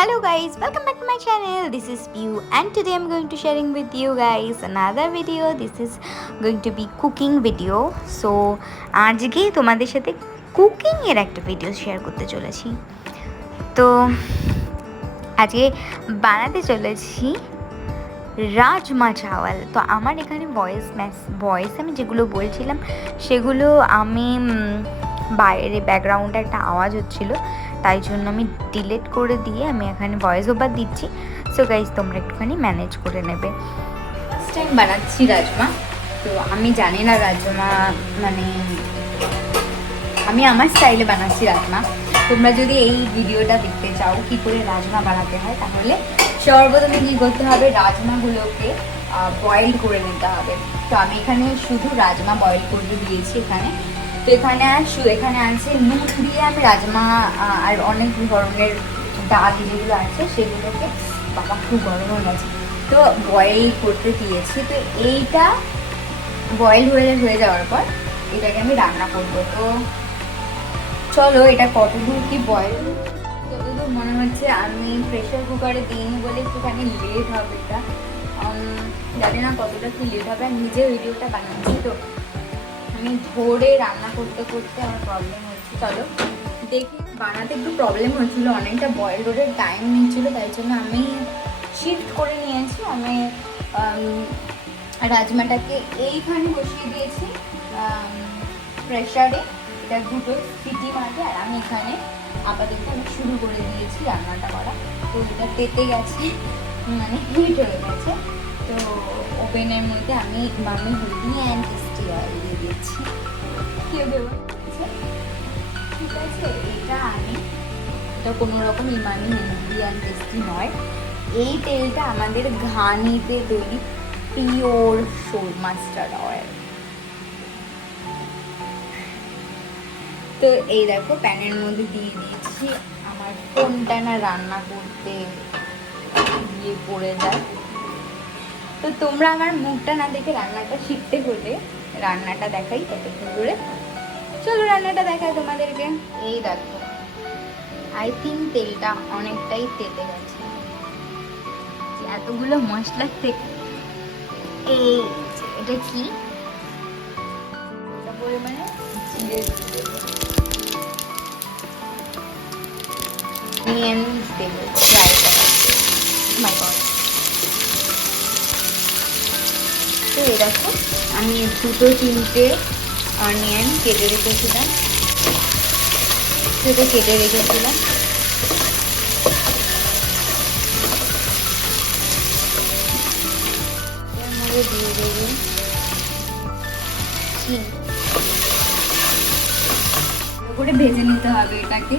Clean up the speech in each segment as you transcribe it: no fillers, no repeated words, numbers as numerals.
Hello guys, welcome back to my channel. This is Piu and today I'm going to sharing with you guys another video. This is going to be cooking video. So আজকে তোমাদের সাথে cooking এর একটা video share করতে চলেছি। তো আজকে বানাতে চলেছি রাজমা চাওয়াল। তো আমার এখানে ভয়েস আমি যেগুলো বলছিলাম সেগুলো আমি বাইরে ব্যাকগ্রাউন্ডে একটা আওয়াজ হচ্ছিলো, তাই জন্য আমি ডিলিট করে দিয়ে আমি এখানে ভয়েস ওভার দিচ্ছি। সো গাইজ তোমরা একটুখানি ম্যানেজ করে নেবে। ফার্স্ট টাইম বানাচ্ছি রাজমা। তো আমি জানি না রাজমা মানে আমি আমার স্টাইলে বানাচ্ছি রাজমা। তোমরা যদি এই ভিডিওটা দেখতে চাও কী করে রাজমা বানাতে হয়, তাহলে সর্বপ্রথমে কী করতে হবে, রাজমাগুলোকে বয়েল করে নিতে হবে। তো আমি এখানে শুধু রাজমা বয়েল করে দিয়েছি এখানে। তো এখানে আছে নুন দিয়ে আমি রাজমা আর অনেক ধরনের ডাল যেগুলো আছে সেগুলোকে, বাবা খুব গরম হয়ে গেছে, তো বয়েল করতে দিয়েছি। তো এইটা বয়েল হয়ে যাওয়ার পর এটাকে আমি রান্না করব। তো চলো এটা কতদূর কি বয়েল, কতদূর মনে হচ্ছে আমি প্রেশার কুকারে দিইনি বলে একটুখানি লেট হবে। এটা জানি না কতটা কি লেট হবে। আর নিজে ভিডিওটা বানাচ্ছি তো আমি ধরে রান্না করতে করতে আমার প্রবলেম হচ্ছে। চলো দেখি, বানাতে একটু প্রবলেম হচ্ছিলো, অনেকটা বয়েল রোডের টাইম নিচ্ছিলো, তাই জন্য আমি শিফট করে নিয়েছি। আমি রাজমাটাকে এইখানে বসিয়ে দিয়েছি প্রেশারে, এটা দুটো সিটি মারবে। আর আমি এখানে আপাতত আমি শুরু করে দিয়েছি রান্নাটা করা। তো এটা তেতে গেছে, মানে হিট হয়ে গেছে। তো ওভেনের মধ্যে আমি হেলদি অ্যান্ড টেস্টি অয়েল দিয়ে দিয়েছি। কেউ ঠিক আছে, এটা কোনো রকম ইমামি হেলদি অ্যান্ড টেস্টি নয়। এই তেলটা আমাদের ঘানিতে তৈরি পিওর মাস্টার্ড অয়েল। তো এই দেখো প্যানের মধ্যে দিয়ে দিয়েছি। আমার কোনটা না রান্না করতে গিয়ে পড়ে যায়। তো তোমরা আমার মুখটা না দেখে রান্নাটা শিখতে হলে রান্নাটা দেখাই ততক্ষণ ধরে। চলো রান্নাটা দেখাই তোমাদেরকে। এই দেখো আই থিঙ্ক তেলটা অনেকটাই তেতে গেছে এতগুলো মশলার থেকে। এই এটা কি পরিমাণে জিরে দেবো, অনিয়ন দেবো ফ্রাই করা। মাই গড। তো এই দেখো আমি দুটো তিনটে অনিয়ন কেটে রেখেছিলাম, সেটা কেটে রেখেছিলাম। এর মধ্যে দিয়ে দেবো করে ভেজে নিতে হবে এটাকে।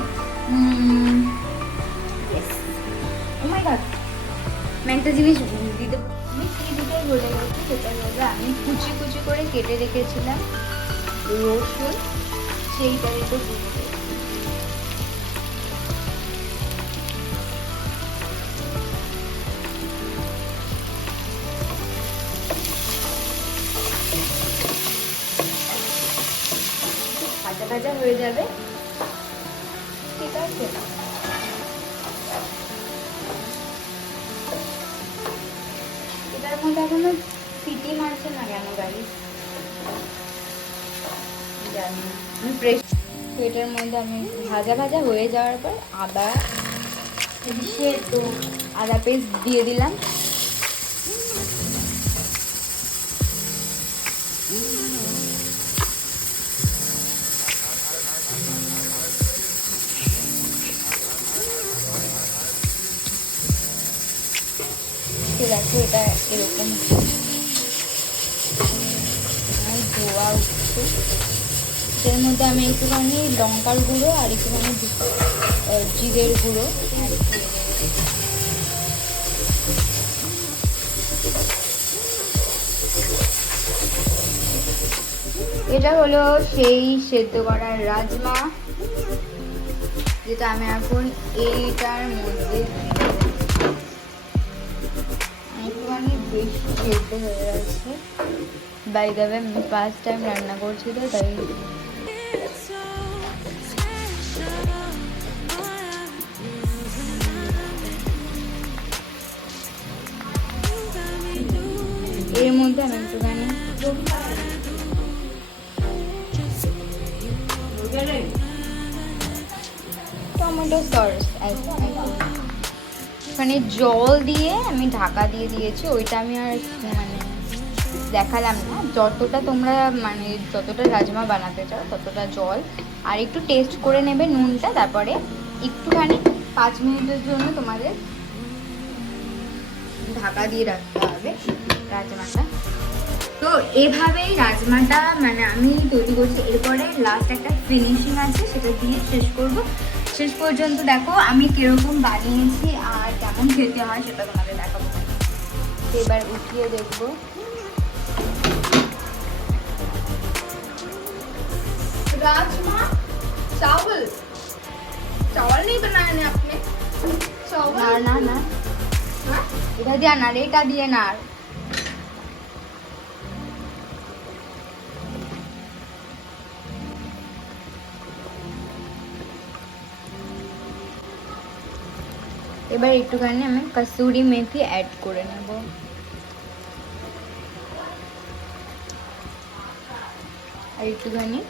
আমি একটা জিনিস দিতে বলে গেছি, সেটা হলো আমি কুচি কুচি করে কেটে রেখেছিলাম রসুন, সেইটা একটু দিয়ে দেবো। ভাজা ভাজা হয়ে যাবে, ঠিক আছে। এটার মধ্যে এখনো সিটি মারছে না কেন গাড়ি জানি না। এটার মধ্যে আমি ভাজা ভাজা হয়ে যাওয়ার পর আদা পেস্ট দিয়ে দিলাম। দেখো এটা এরকম ধোয়া উঠছে। এর মধ্যে আমি একটুখানি লঙ্কার গুঁড়ো আর একটুখানি জিরের গুঁড়ো অ্যাড করে দেবো। এটা হলো সেই সেদ্ধ করা রাজমা, যেটা আমি এখন এইটার মধ্যে একটুখানি বেশি সেদ্ধ হয়ে গেছে। বাই দ্য ওয়ে আমি ফার্স্ট টাইম রান্না করছি, তো তাই মধ্যে আমি একটুখানি টমেটো সস মানে জল দিয়ে আমি ঢাকা দিয়ে দিয়েছি। ওইটা আমি আর মানে দেখালাম না। যতটা তোমরা মানে যতটা রাজমা বানাতে চাও ততটা জল আর একটু টেস্ট করে নেবে নুনটা, তারপরে একটুখানি 5 মিনিটের জন্য তোমাদের ঢাকা দিয়ে রাখতে হবে রাজমাটা। তো এভাবেই রাজমাটা মানে আমি তৈরি করছি। এরপরে লাস্ট একটা ফিনিশিং আছে, সেটা দিয়ে শেষ করব। শেষ পর্যন্ত দেখো আমি কিরকম বানিয়েছি আর কেমন খেতে হয় সেটা তোমাদের দেখাবো। এবার উঠিয়ে দেখবো। राजमा चावल चावल नहीं बनाए आपने चावल না না না, हाँ? এটা দিয়ে না, এটা দিয়ে না। এবার একটুখানি আমি কসুরি মেথি অ্যাড করে নেব। আর একটুখানি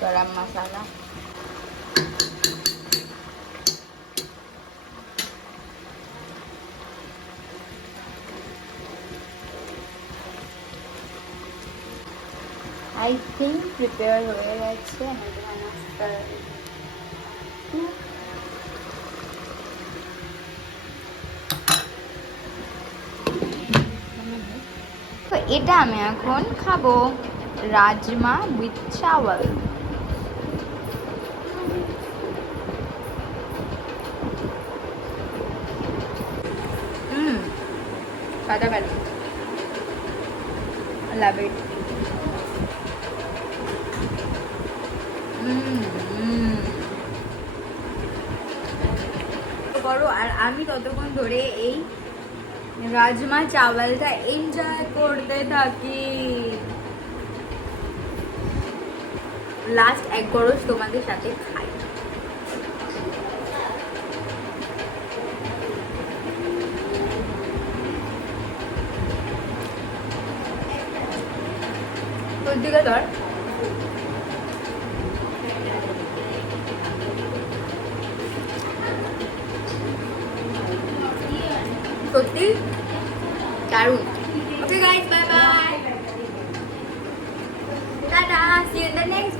গরম মশলা। আই থিঙ্ক প্রিপেয়ার হয়ে গেছে। তো এটা আমি এখন খাবো, রাজমা উইথ চাওয়াল। সাদা কালি, লাভ ইট। করো আর আমি ততক্ষণ ধরে এই রাজমা চাওয়ালটা এনজয় করতে থাকি। লাস্ট এক গরস তোমাদের সাথে খাই। তোর দিকে ধর। সত্যি দারুণ। ওকে গাইস, বাই বাই, টাটা, see you in the next